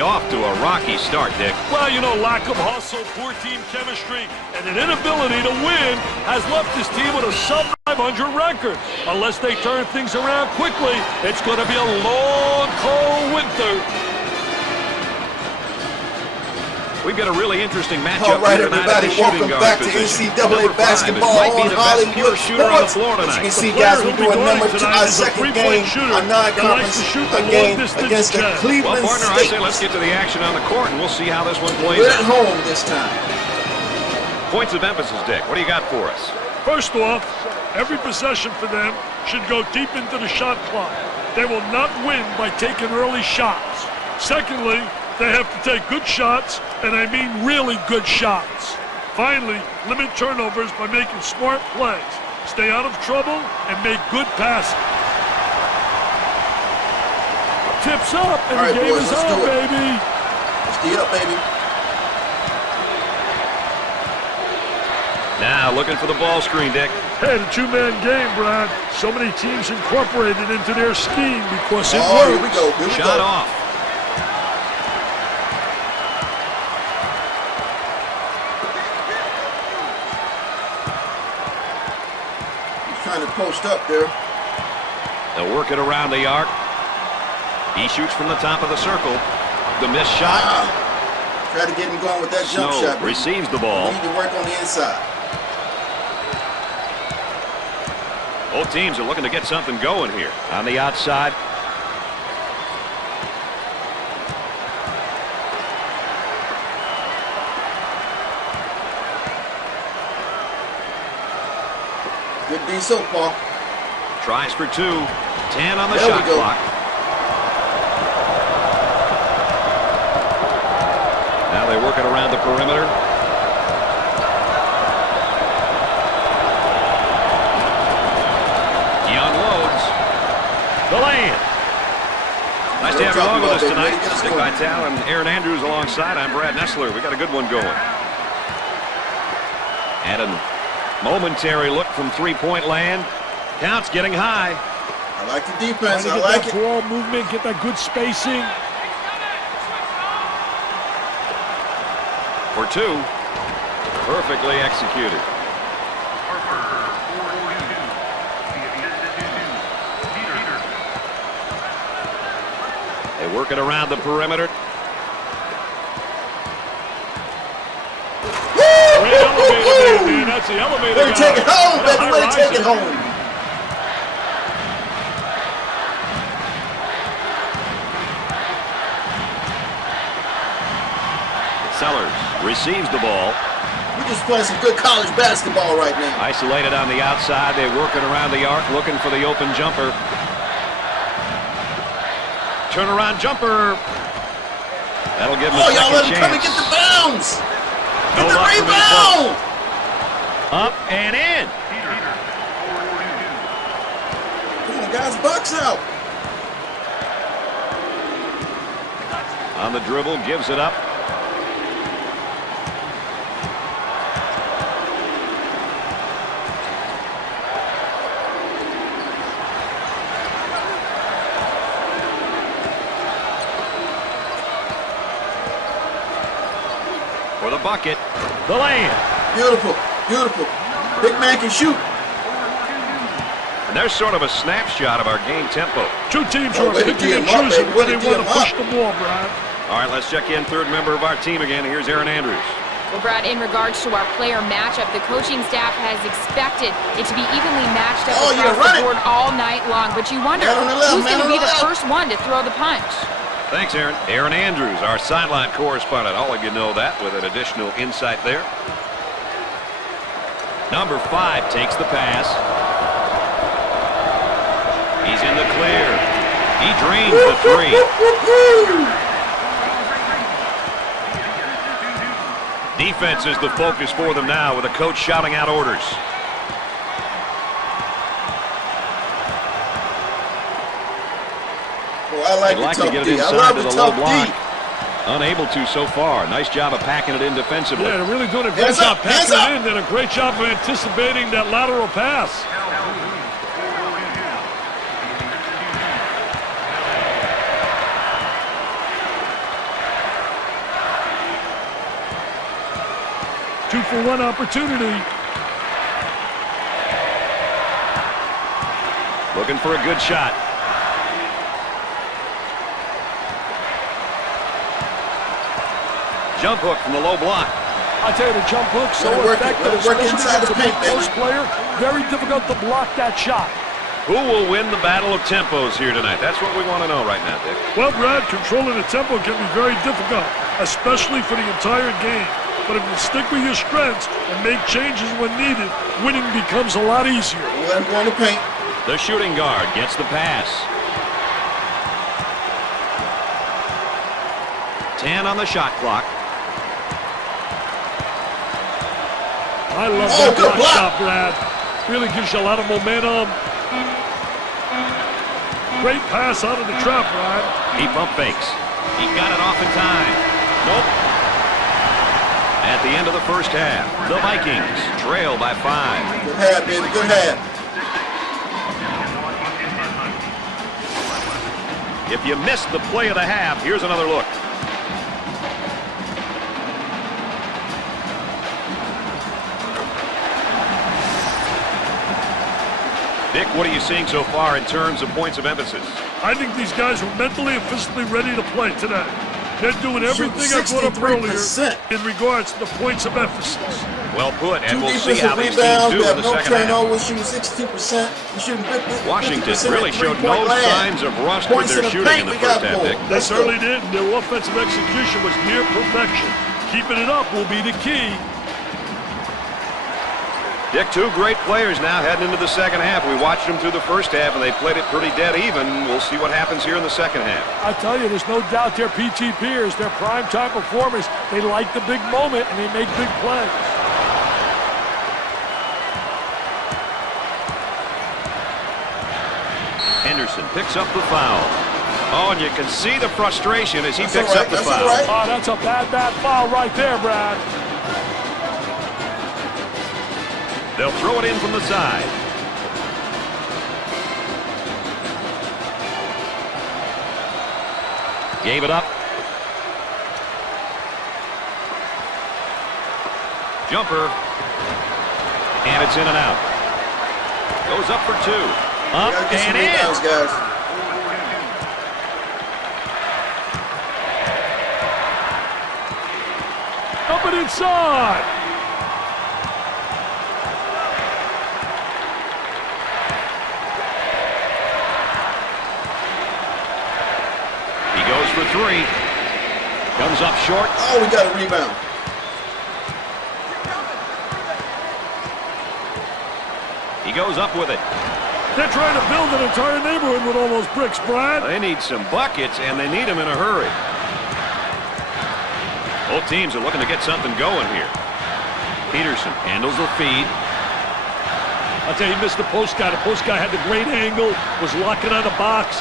Off to a rocky start, Dick. Well, you know, lack of hustle, poor team chemistry, and an inability to win has left this team with a sub-500 record. Unless they turn things around quickly, it's going to be a long, cold winter. We've got a really interesting matchup. All right, everybody, welcome back to NCAA basketball on Hollywood Sports. As you can see, guys, we're doing our second game, our non-conference game against the Cleveland partner, State. I say let's get to the action on the court, and we'll see how this one plays We're out. at home this time. Points of emphasis, Dick. What do you got for us? First off, every possession for them should go deep into the shot clock. They will not win by taking early shots. Secondly, they have to take good shots, and I mean really good shots. Finally, limit turnovers by making smart plays. Stay out of trouble and make good passes. Tips up, and All right, the game boys, is let's on, do it. baby. Let's get up, baby. Now, looking for the ball screen, Dick. Hey, the two-man game, Brad. So many teams incorporated into their scheme because it Oh, works. here we go. Here we Shot go. off. Trying to post up there. They'll work it around the arc. He shoots from the top of the circle. The missed shot. Try to get him going with that jump Snow shot. receives the ball. We need to work on the inside. Both teams are looking to get something going here. On the outside. Good D so far. Tries for two. 10 on the There we shot go. clock. Now they work it around the perimeter. He unloads. The lane. Nice to have you along with us tonight. Dick Vitale and Aaron Andrews alongside. I'm Brad Nessler. We got a good one going. And a momentary look from three-point land. Count's getting high. I like the defense. I Get like that it. ball movement, get that good spacing. For two. Perfectly executed. They work it around the perimeter. Great elevator, man. That's the elevator. Way to take it home, baby. Way to take it High-rising. home. Sellers receives the ball. We're just playing some good college basketball right now. Isolated on the outside. They work it around the arc, looking for the open jumper. Turnaround jumper. That'll give him a Y'all let second him come and chance. get the bounds. No Get the luck from his rebound. Up and in. Come on, guys, box out. On the dribble, gives it up. For the bucket. The lane. Beautiful, beautiful. Big man can shoot. And there's sort of a snapshot of our game tempo. Two teams Oh, are way to picking and D 'em up, choosing baby. where Way they to want D to 'em push up. the ball, Brad. All right, let's check in. Third member of our team again. Here's Aaron Andrews. Well, Brad, in regards to our player matchup, the coaching staff has expected it to be evenly matched up across the board all night long. But you wonder Man on the left, who's man going to on be the the left. first one to throw the punch. Thanks, Aaron. Aaron Andrews, our sideline correspondent. All of you know that with an additional insight there. Number 5 takes the pass. He's in the clear. He drains the three. Defense is the focus for them now with a coach shouting out orders. Well, I like They'd like the to tough get it D. I inside love to the the low tough block. D. Unable to so far. Nice job of packing it in defensively. Yeah, they're really doing a great Hands job up, hands passing up. it in. Did a great job of anticipating that lateral pass. 2-for-1 opportunity. Looking for a good shot. Jump hook from the low block. I tell you, the jump hook so effective, especially against a big post player. Very difficult to block that shot. Who will win the battle of tempos here tonight? That's what we want to know right now, Dick. Well, Brad, controlling the tempo can be very difficult, especially for the entire game. But if you stick with your strengths and make changes when needed, winning becomes a lot easier. Let him go in the paint. The shooting guard gets the pass. 10 on the shot clock. I love that block shot, Brad. Really gives you a lot of momentum. Great pass out of the trap, Brad. He pump fakes. He got it off in time. Nope. At the end of the first half, the Vikings trail by 5. Good half, baby. Good half. If you missed the play of the half, here's another look. Dick, what are you seeing so far in terms of points of emphasis? I think these guys are mentally and physically ready to play today. They're doing everything I brought up earlier in regards to the points of emphasis. Well put, and we'll see how these teams do in the second half. Shooting 62%. Shooting 50%. Washington really showed no signs of rust with their shooting in the first half, Dick. They certainly did, and their offensive execution was near perfection. Keeping it up will be the key. Dick, two great players now heading into the second half. We watched them through the first half, and they played it pretty dead even. We'll see what happens here in the second half. I tell you, there's no doubt they're PTPers. They're prime-time performers. They like the big moment, and they make big plays. Henderson picks up the foul. Oh, and you can see the frustration as he picks up the foul. Oh, that's a bad foul right there, Brad. They'll throw it in from the side. Gave it up. Jumper. And it's in and out. Goes up for 2. Up and in. Guys. Up and inside. For 3. Comes up short. Oh, we got a rebound. He goes up with it. They're trying to build an entire neighborhood with all those bricks, Brad. They need some buckets, and they need them in a hurry. Both teams are looking to get something going here. Peterson handles the feed. I'll tell you, he missed the post guy. The post guy had the great angle, was locking on the box.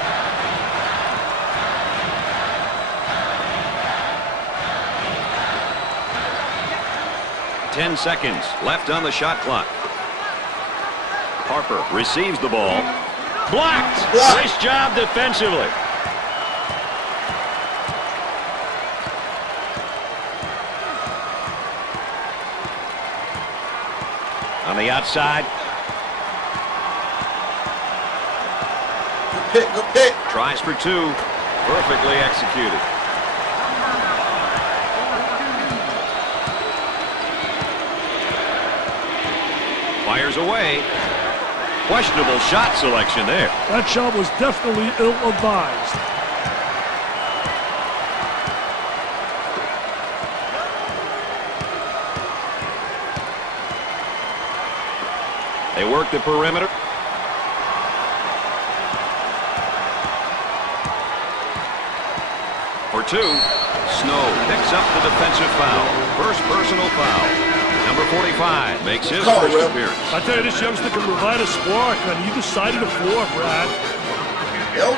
10 seconds left on the shot clock. Harper receives the ball. Blocked! Nice job defensively. On the outside. Good pick. Tries for 2. Perfectly executed. Fires away. Questionable shot selection there. That shot was definitely ill-advised. They work the perimeter. For 2. Snow picks up the defensive foul. First personal foul. Number 45 makes his first appearance. I tell you, this youngster can provide a spark on either side of the floor, Brad.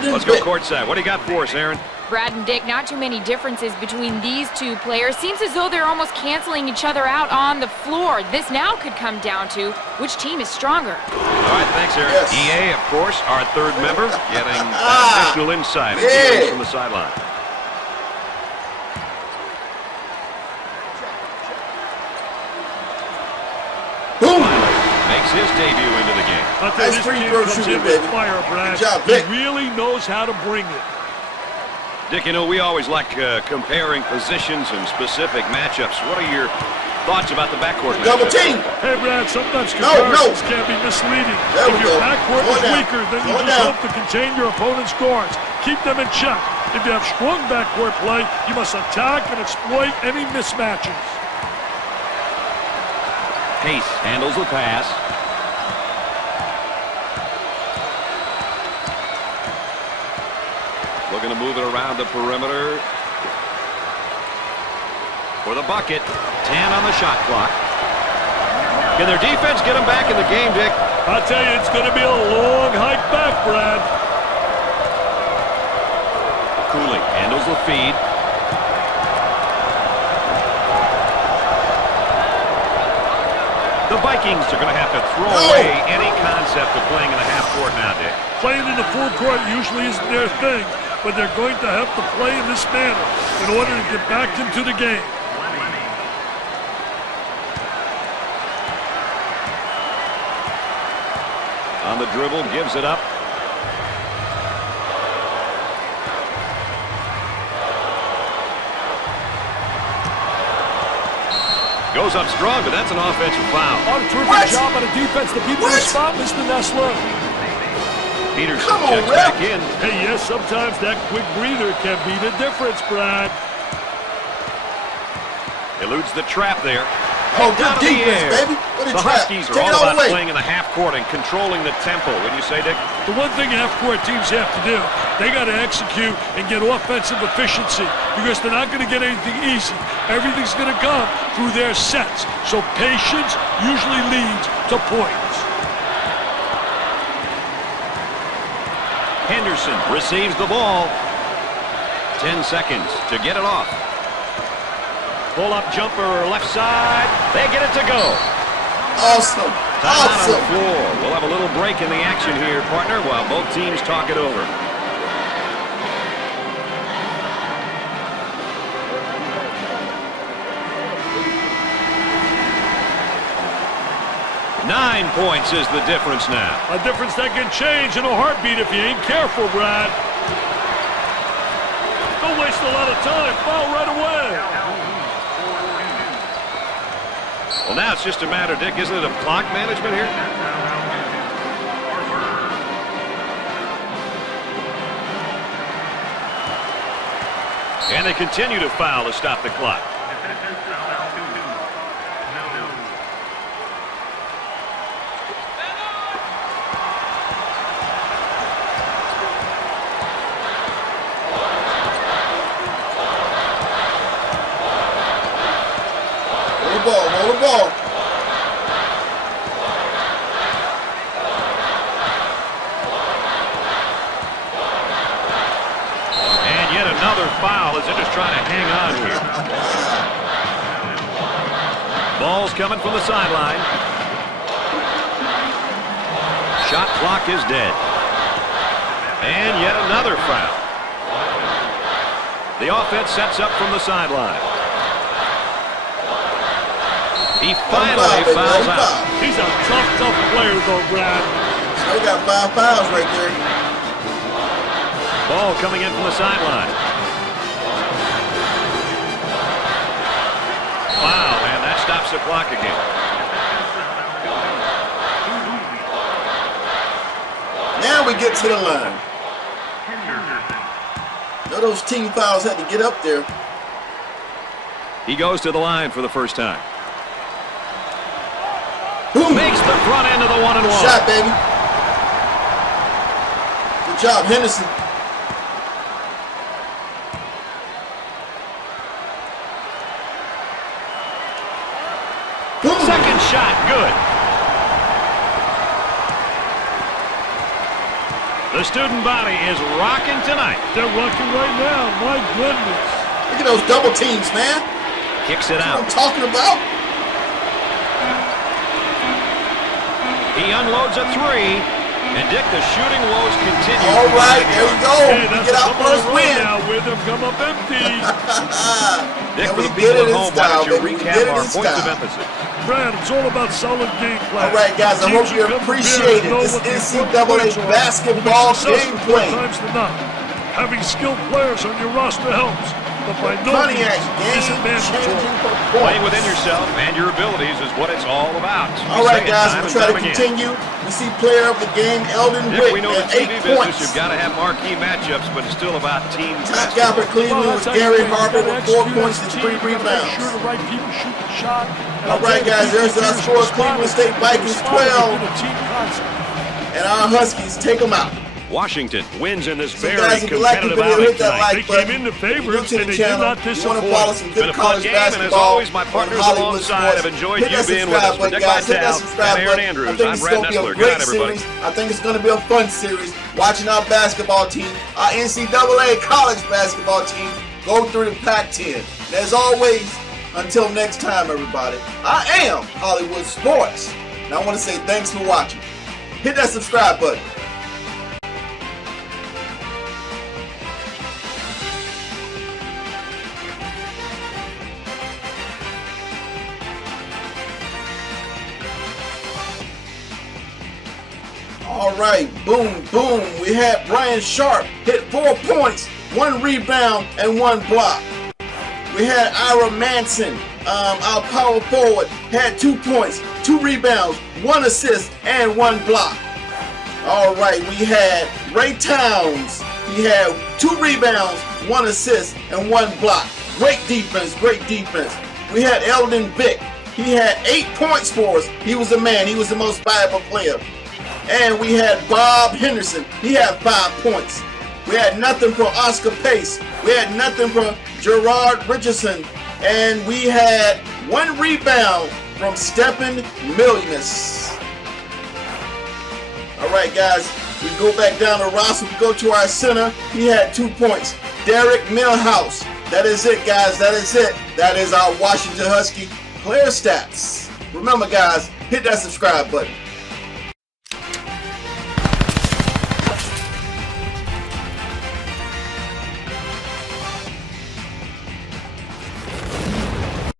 Let's go courtside. What do you got for us, Aaron? Brad and Dick, not too many differences between these two players. Seems as though they're almost canceling each other out on the floor. This now could come down to which team is stronger. All right, thanks, Aaron. Yes. EA, of course, our third member, getting additional insight from the sideline. makes his debut into the game. This kid comes in with fire, Brad. Good job, he Dick. really knows how to bring it. Dick, you know, we always like comparing positions and specific matchups. What are your thoughts about the backcourt Double matchup? team. Hey, Brad, sometimes comparisons can be misleading. There If we your go. backcourt is Slow weaker, then you Slow just down. hope to contain your opponent's guards. Keep them in check. If you have strong backcourt play, you must attack and exploit any mismatches. Pace handles the pass. Looking to move it around the perimeter. For the bucket. 10 on the shot clock. Can their defense get them back in the game, Dick? I tell you, it's going to be a long hike back, Brad. Cooley handles the feed. The Vikings are going to have to throw away any concept of playing in the half court now, Dick. Playing in the full court usually isn't their thing, but they're going to have to play in this manner in order to get back into the game. On the dribble, gives it up. Goes up strong, but that's an offensive foul. On a terrific job on a defense to beat the spot, Mr. Nessler. Peterson Come on, checks Rep. back in. Hey, yes, sometimes that quick breather can be the difference, Brad. Eludes the trap there. Oh, Down good in the defense, air. baby. What a The trap. Huskies Take are it all all about the way. playing in the half court and controlling the tempo. Wouldn't you say, Dick? The one thing half-court teams have to do, they got to execute and get offensive efficiency because they're not going to get anything easy. Everything's going to come through their sets. So patience usually leads to points. Henderson receives the ball. 10 seconds to get it off. Pull-up jumper left side. They get it to go. Awesome. Time out on the Awesome. floor. We'll have a little break in the action here, partner, while both teams talk it over. Nine points is the difference now. A difference that can change in a heartbeat if you ain't careful, Brad. Don't waste a lot of time. Foul right away. Well, now it's just a matter, Dick, isn't it, of clock management here? And they continue to foul to stop the clock. Roll the ball. And yet another foul as they're just trying to hang on here. Ball's coming from the sideline. Shot clock is dead. And yet another foul. The offense sets up from the sideline. He finally fouls out. He's a tough player, though, Brad. They got 5 fouls right there. Ball coming in from the sideline. Wow, and that stops the clock again. Now we get to the line. Know those team fouls had to get up there. He goes to the line for the first time. Boom. Makes the front end of the 1-and-1. Shot, baby. Good job, Henderson. Boom. Second shot, good. The student body is rocking tonight. They're rocking right now. My goodness. Look at those double teams, man. Kicks it That's what out. I'm talking about. He unloads a three. And Dick, the shooting woes continue. All right, there we go. Hey, We that's get a our couple first of win. now with them come up empty. Nick, And for we the did people it at in home, why style, don't you baby. We recap did it our in points of style. emphasis? Brad, it's all about solid game plan. All right, guys, I hope you appreciate it. This NCAA basketball gameplay. Times than not. Having skilled players on your roster helps, but by no means is it mandatory. Playing within yourself and your abilities is what it's all about. All right, guys, we'll try to continue. We see player of the game, Eldon Nick, we Wick, know the at TV 8 business, points. you've got to have marquee matchups, but it's still about team Top guy for Cleveland was Gary Harper with 4 points and 3 rebounds. Sure the right people shoot the shot. All right, guys, there's our score. Cleveland State Vikings 12, and our Huskies take them out. Washington wins in this So very guys, if you like the competitive video, outing hit that tonight. like They button. came into If you're new favorites to and the they did channel, not you want to disappoint. follow some It's been good a fun college game, and as basketball always, my on partners Hollywood alongside Sports. have enjoyed Hit you that being with us. subscribe For button, Nick guys. Hit that Vitale subscribe and Aaron button. I Andrews, think I'm it's Brad going to be a Nessler. Good great night, everybody. series. I think it's going to be a fun series. Watching our basketball team, our NCAA college basketball team, go through the Pac-10. And as always, until next time, everybody, I am Hollywood Sports. And I want to say thanks for watching. Hit that subscribe button. All right, boom, boom. We had Brian Sharp hit 4 points, 1 rebound, and 1 block. We had Ira Manson, our power forward, had 2 points, 2 rebounds, 1 assist, and 1 block. All right, we had Ray Towns. He had 2 rebounds, 1 assist, and 1 block. Great defense, great defense. We had Eldon Vick. He had 8 points for us. He was the man. He was the most valuable player. And we had Bob Henderson. He had 5 points. We had nothing from Oscar Pace. We had nothing from Gerard Richardson. And we had 1 rebound from Stephen Millius. All right, guys. We go back down to roster. We go to our center. He had 2 points. Derek Millhouse. That is it, guys. That is it. That is our Washington Husky player stats. Remember, guys, hit that subscribe button.